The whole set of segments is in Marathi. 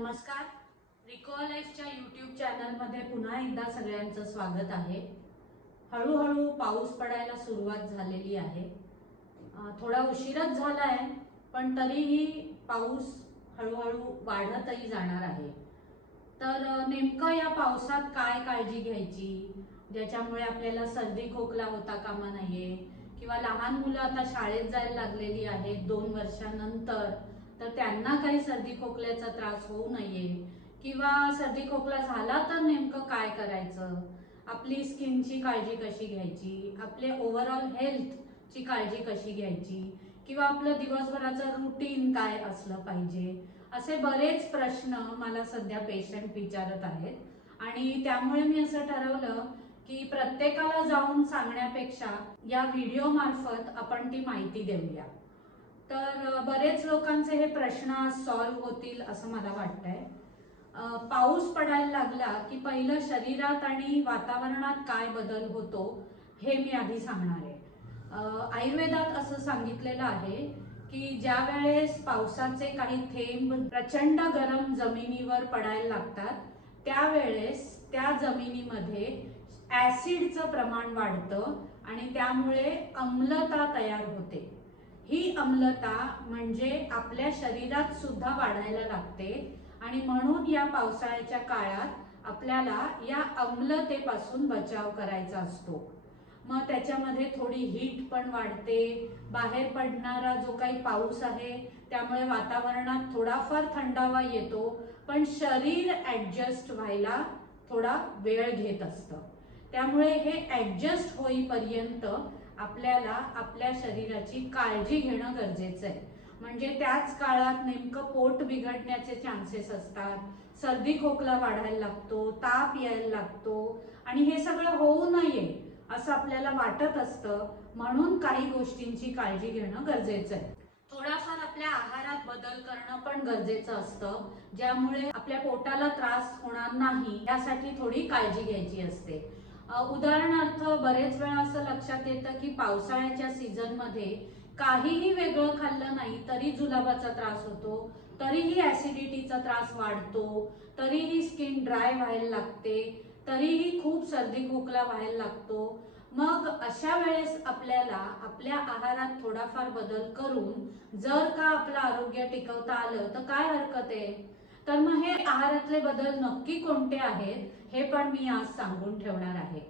नमस्कार. रिकॉल लाईफच्या यूट्यूब चॅनलमध्ये पुन्हा एकदा सगळ्यांचं स्वागत आहे. हळूहळू पाऊस पडायला सुरुवात झालेली आहे. थोडा उशीरच झाला आहे, पण तरीही पाऊस हळूहळू वाढतही जाणार आहे. तर नेमकं या पावसात काय काळजी घ्यायची, ज्याच्यामुळे आपल्याला सर्दी खोकला होता कामा नये, किंवा लहान मुलं आता शाळेत जायला लागलेली आहेत 2 वर्षांनंतर, तर त्यांना काही सर्दी खोकल्याचा त्रास होऊ नये, किंवा सर्दी खोकला झाला तर नेमकं काय करायचं, आपली स्किनची काळजी कशी घ्यायची, आपले ओव्हरऑल हेल्थची काळजी कशी घ्यायची, किंवा आपलं दिवसभराचं रुटीन काय असलं पाहिजे, असे बरेच प्रश्न मला सध्या पेशंट विचारत आहेत. आणि त्यामुळे मी असं ठरवलं की प्रत्येकाला जाऊन सांगण्यापेक्षा या व्हिडिओ मार्फत आपण ती माहिती देऊया. तर बरेच लोकांचे हे प्रश्न सॉल्व्ह होतील असं मला वाटतंय. पाऊस पडायला लागला की पहिलं शरीरात आणि वातावरणात काय बदल होतो हे मी आधी सांगणार आहे. आयुर्वेदात असं सांगितलेलं आहे की ज्या वेळेस पावसाचे काही थेंब प्रचंड गरम जमिनीवर पडायला लागतात, त्यावेळेस त्या जमिनीमध्ये ऍसिडचं प्रमाण वाढतं आणि त्यामुळे आम्लता तयार होते. ही आम्लता म्हणजे आपल्या शरीरात सुद्धा वाढायला लागते आणि म्हणून या पावसाळ्याच्या काळात आपल्याला या आम्लतेपासून बचाव करायचा असतो. मग त्याच्यामध्ये थोडी हीट पण वाढते. बाहेर पडणारा जो काही पाऊस आहे त्यामुळे वातावरणात थोडाफार थंडावा येतो, पण शरीर ऍडजस्ट व्हायला थोडा वेळ घेत असतं. त्यामुळे हे ऍडजस्ट होईपर्यंत आपल्याला आपल्या शरीराची काळजी घेणं गरजेचं आहे. म्हणजे त्याच काळात नेमकं पोट बिघडण्याचे चान्सेस असतात, सर्दी खोकला वाढायला लागतो, ताप यायला लागतो, आणि हे सगळं होऊ नये असं आपल्याला वाटत असतं. म्हणून काही गोष्टींची काळजी घेणं गरजेचं आहे. थोडाफार आपल्या आहारात बदल करणं पण गरजेचं असतं, ज्यामुळे आपल्या पोटाला त्रास होणार नाही यासाठी थोडी काळजी घ्यायची असते. उदाहरणार्थ बरेच वेळा असं लक्षात येतं की पावसाळ्याच्या सीझन मध्ये काहीही वेगळं खाल्लं नाही तरी जुलाबाचा त्रास होतो, तरीही ऍसिडिटीचा त्रास वाढतो, तरीही स्किन ड्राय व्हायला लागते, तरीही खूप सर्दी खोकला व्हायला लागतो. मग अशा वेळेस आपल्याला आपल्या आहारात थोडाफार बदल करून जर का आपलं आरोग्य टिकवता आलं तर काय हरकत आहे. तर मग हे आहारातले बदल नक्की कोणते आहेत हे पण मी आज सांगून ठेवणार आहे.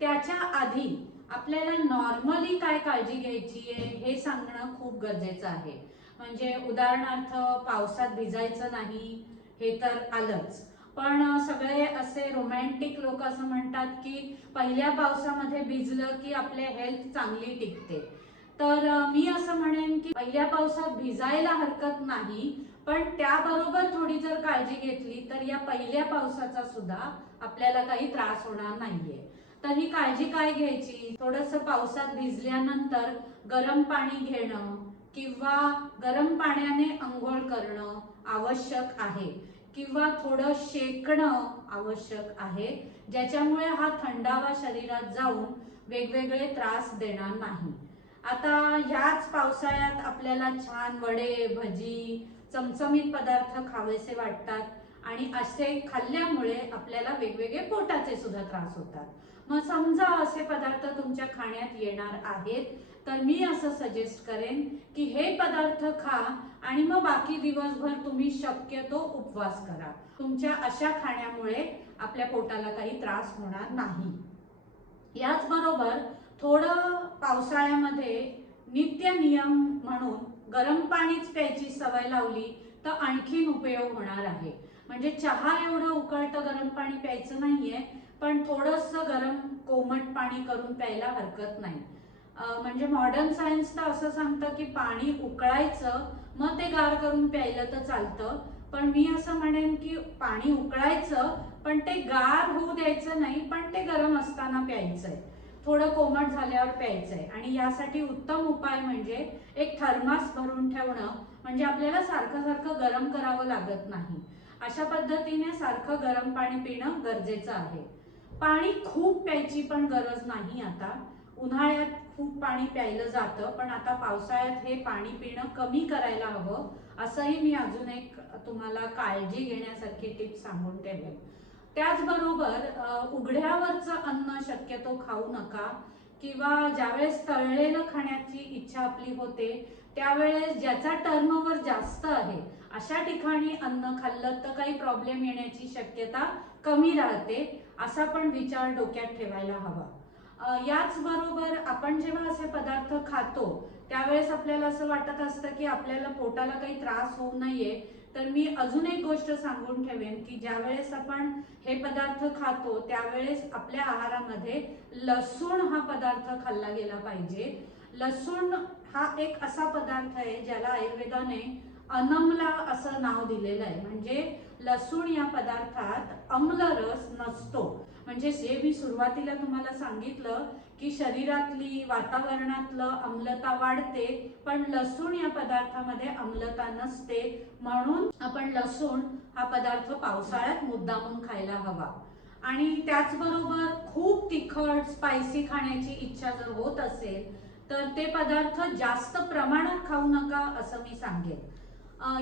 त्याच्या आधी आपल्याला नॉर्मली काय काळजी घ्यायची आहे हे सांगणं खूप गरजेचं आहे. म्हणजे उदाहरणार्थ पावसात भिजायचं नाही हे तर आलंच, पण सगळे असे रोमॅन्टिक लोक असं म्हणतात की पहिल्या पावसामध्ये भिजलं की आपले हेल्थ चांगली टिकते. तर मी असं म्हणेन की पहिल्या पावसात भिजायला हरकत नाही, पण त्याबरोबर थोडी जर काळजी घेतली तर या पहिल्या पावसाचा सुद्धा आपल्याला काही त्रास होणार नाहीये. तर ही काळजी काय घ्यायची, थोडंसं पावसात भिजल्यानंतर गरम पाणी घेणं किंवा गरम पाण्याने अंघोळ करणं आवश्यक आहे, किंवा थोडं शेकणं आवश्यक आहे, ज्याच्यामुळे हा थंडावा शरीरात जाऊन वेगवेगळे त्रास देणार नाही. आता ह्याच पावसाळ्यात आपल्याला छान वडे भजी चमचमीत पदार्थ खावेसे वाटतात, आणि असे खाल्ल्यामुळे आपल्याला वेगवेगळे पोटाचे सुद्धा त्रास होतात. मग समजा असे पदार्थ तुमच्या खाण्यात येणार आहेत तर मी असं सजेस्ट करेन की हे पदार्थ खा आणि मग बाकी दिवसभर तुम्ही शक्यतो उपवास करा. तुमच्या अशा खाण्यामुळे आपल्या पोटाला काही त्रास होणार नाही. याचबरोबर थोडं पावसाळ्यामध्ये नित्य नियम म्हणून गरम पाणीच प्यायची सवय लावली तर आणखीन उपयोग होणार आहे. म्हणजे चहा एवढं उकळतं गरम पाणी प्यायचं नाहीये, पण थोडंसं गरम कोमट पाणी करून प्यायला हरकत नाही. म्हणजे मॉडर्न सायन्स तर असं सांगतं की पाणी उकळायचं मग ते गार करून प्यायलं तर चालतं, पण मी असं म्हणेन की पाणी उकळायचं पण ते गार होऊ द्यायचं नाही, पण ते गरम असताना प्यायचंय, थोडं कोमट झाल्यावर प्यायचंय. आणि यासाठी उत्तम उपाय म्हणजे एक थर्मास भरून ठेवणं, म्हणजे आपल्याला सारखं सारखं गरम करावं लागत नाही. अशा पद्धतीने सारखं गरम पाणी पिणं गरजेचं आहे. पाणी खूप प्यायची पण गरज नाही. आता उन्हाळ्यात खूप पाणी प्यायलं जातं, पण आता पावसाळ्यात हे पाणी पिणं कमी करायला हवं असंही मी अजून एक तुम्हाला काळजी घेण्यासारखी टिप्स सांगून ठेवेल. त्याचबरोबर उघड्यावरचं अन्न शक्यतो खाऊ नका, किंवा ज्यावेळेस तळलेलं खाण्याची इच्छा आपली होते त्यावेळेस ज्याचा टर्नओव्हर जास्त आहे अशा ठिकाणी अन्न खाल्लं तर काही प्रॉब्लेम येण्याची शक्यता कमी राहते, असा पण विचार डोक्यात ठेवायला हवा. याचबरोबर आपण जेव्हा असे पदार्थ खातो त्यावेळेस आपल्याला असं वाटत असतं की आपल्याला पोटाला काही त्रास होऊ नये, तर मी अजून एक गोष्ट सांगून ठेवेन की ज्यावेळेस आपण हे पदार्थ खातो त्यावेळेस आपल्या आहारामध्ये लसूण हा पदार्थ खाल्ला गेला पाहिजे. लसूण हा एक असा पदार्थ आहे ज्याला आयुर्वेदाने अनमला असं नाव दिलेलं आहे. म्हणजे लसूण या पदार्थात अम्लरस नसतो. म्हणजे जे मी सुरुवातीला तुम्हाला सांगितलं की शरीरातली वातावरणातलं अम्लता वाढते, पण लसूण या पदार्थामध्ये अम्लता नसते. म्हणून आपण लसूण हा पदार्थ पावसाळ्यात मुद्दामून खायला हवा. आणि त्याचबरोबर खूप तिखट स्पायसी खाण्याची इच्छा जर होत असेल तर ते पदार्थ जास्त प्रमाणात खाऊ नका असं मी सांगेन.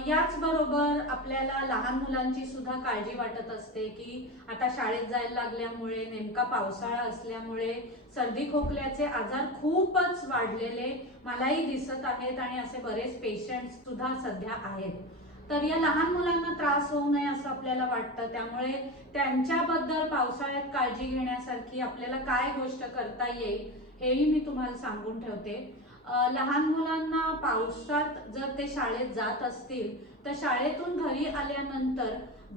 याचबरोबर आपल्याला लहान मुलांची सुद्धा काळजी वाटत असते की आता शाळेत जायला लागल्यामुळे, नेमका पावसाळा असल्यामुळे सर्दी खोकल्याचे आजार खूपच वाढलेले मलाही दिसत आहेत आणि असे बरेच पेशंट्स सुद्धा सध्या आहेत. तर या लहान मुलांना त्रास होऊ नये असं आपल्याला वाटतं, त्यामुळे त्यांच्याबद्दल पावसाळ्यात काळजी घेण्यासारखी आपल्याला काय गोष्ट करता येईल हेही मी तुम्हाला सांगून ठेवते. लहान मुलांना पावसात जर ते शाळेत जात असतील तर शाळेतून घरी आल्यानंतर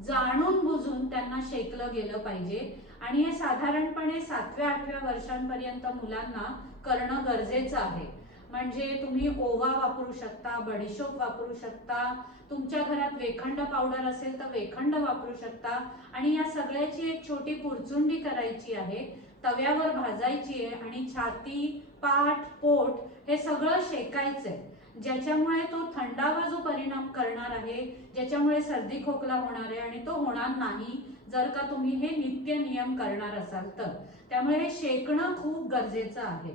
जाणून बुजून त्यांना शेकलं गेलं पाहिजे. आणि हे साधारणपणे 7व्या-8व्या वर्षांपर्यंत मुलांना करणं गरजेचं आहे. म्हणजे तुम्ही ओवा वापरू शकता, बडीशोप वापरू शकता, तुमच्या घरात वेखंड पावडर असेल तर वेखंड वापरू शकता. आणि या सगळ्याची एक छोटी पुरचुंडी करायची आहे, तव्यावर भाजायची आहे आणि छाती, पाठ, पोट हे सगळं शेकायचंय, ज्याच्यामुळे तो थंडावा जो परिणाम करणार आहे, ज्याच्यामुळे सर्दी खोकला होणार आहे आणि तो होणार नाही जर का तुम्ही हे नित्य नियम करणार असाल तर. त्यामुळे हे शेकणं खूप गरजेचं आहे.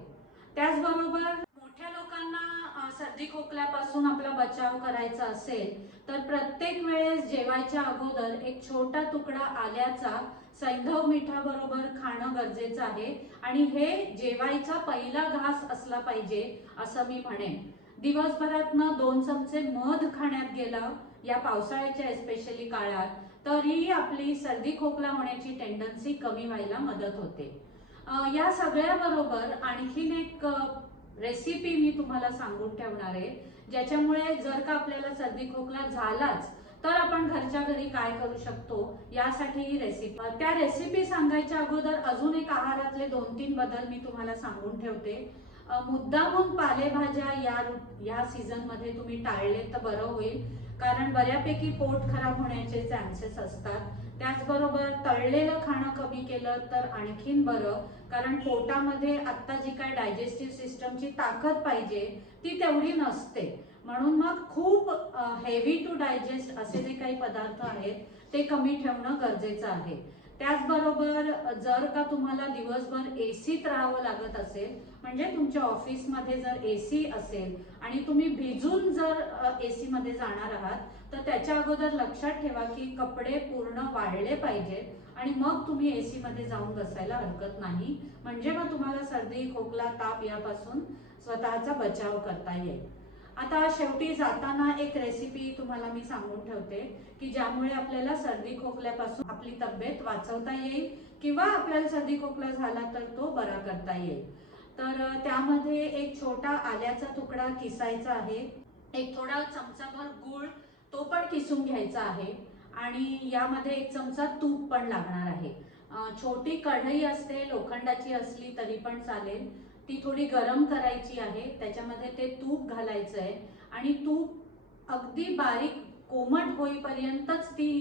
त्याचबरोबर मोठ्या लोकांना सर्दी खोकल्यापासून आपला बचाव करायचा असेल तर प्रत्येक वेळेस जेवायच्या अगोदर एक छोटा तुकडा आल्याचा सैंधव मिठाबरोबर खाणं गरजेचं आहे. आणि हे जेवायचा पहिला घास असला पाहिजे असं मी म्हणेन. दिवसभरातनं 2 चमचे मध खाण्यात गेलं या पावसाळ्याच्या एस्पेशली काळात तरी आपली सर्दी खोकला होण्याची टेंडन्सी कमी व्हायला मदत होते. या सगळ्याबरोबर आणखीन एक रेसिपी मी तुम्हाला सांगून ठेवणार आहे, ज्याच्यामुळे जर का आपल्याला सर्दी खोकला झालाच तर आपण घरच्या घरी काय करू शकतो यासाठी ही रेसिपी. त्या रेसिपी सांगायच्या अगोदर अजून एक आहारातले 2-3 बदल मी तुम्हाला सांगून ठेवते. मुद्दामून पालेभाज्या या सीझन मध्ये तुम्ही टाळले तर बरं होईल, कारण बऱ्यापैकी पोट खराब होण्याचे चान्सेस असतात. त्याचबरोबर तळलेलं खाणं कमी केलं तर आणखीन बरं, कारण पोटामध्ये आता जी काय डायजेस्टिव्ह सिस्टमची ताकद पाहिजे ती तेवढी नसते. म्हणून मग खूप हेवी टू डायजेस्ट असे जे काही पदार्थ आहेत ते कमी ठेवणं गरजेचं आहे. त्याचबरोबर जर का तुम्हाला दिवसभर एसीत राहावं लागत असेल, म्हणजे तुमच्या ऑफिसमध्ये जर एसी असेल आणि तुम्ही भिजून जर एसी मध्ये जाणार आहात तर त्याच्या अगोदर लक्षात ठेवा की कपडे पूर्ण वाळले पाहिजेत आणि मग तुम्ही एसी मध्ये जाऊन बसायला हरकत नाही. म्हणजे मग तुम्हाला सर्दी खोकला ताप यापासून स्वतःचा बचाव करता येईल. आता शेवटी जाताना एक रेसिपी तुम्हाला मी सांगून ठेवते की ज्यामुळे आपल्याला सर्दी खोकल्यापासून आपली तब्येत वाचवता येईल किंवा आपल्याला सर्दी खोकला झाला तर तो बरा करता येईल. तर त्यामध्ये एक छोटा आल्याचा तुकडा किसायचा आहे, एक थोडा चमचाभर गूळ तो पण किसून घ्यायचा आहे आणि यामध्ये 1 चमचा तूप पण लागणार आहे. छोटी कढई असते, लोखंडाची असली तरी पण चालेल, ती थोडी गरम करायची आहे. त्याच्यामध्ये ते तूप घालायचं आहे आणि तूप अगदी बारीक कोमट होईपर्यंतच ती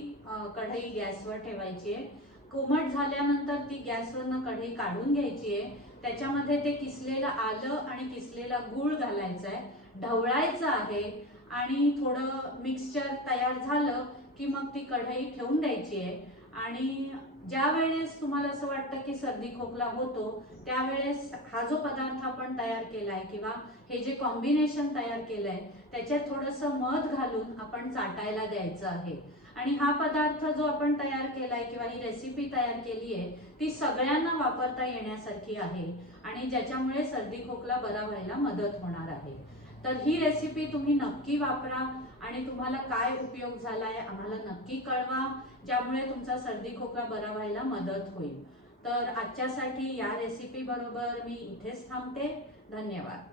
कढई गॅसवर ठेवायची आहे. कोमट झाल्यानंतर ती गॅसवरनं कढई काढून घ्यायची आहे. त्याच्यामध्ये ते किसलेलं आलं आणि किसलेला गूळ घालायचा आहे, ढवळायचं आहे आणि थोडं मिक्सचर तयार झालं की मग ती कढई ठेवून द्यायची आहे. आणि ज्या वेळेस तुम्हाला असं वाटतं की सर्दी खोकला होतो त्यावेळेस हा जो पदार्थ आपण तयार केलाय किंवा हे जे कॉम्बिनेशन तयार केलंय त्याच्यात थोडंसं मध घालून आपण चाटायला द्यायचं आहे. आणि हा पदार्थ जो आपण तयार केलाय किंवा ही रेसिपी तयार केली आहे ती सगळ्यांना वापरता येण्यासारखी आहे आणि ज्याच्यामुळे सर्दी खोकला बरा व्हायला मदत होणार आहे. तर ही रेसिपी तुम्ही नक्की वापरा आणि तुम्हाला काय उपयोग झालाय आम्हाला नक्की कळवा, ज्यामुळे तुमचा सर्दी खोकला बरा व्हायला मदत होईल. तर आजच्यासाठी या रेसिपी बरोबर मी इथेच थांबते. धन्यवाद.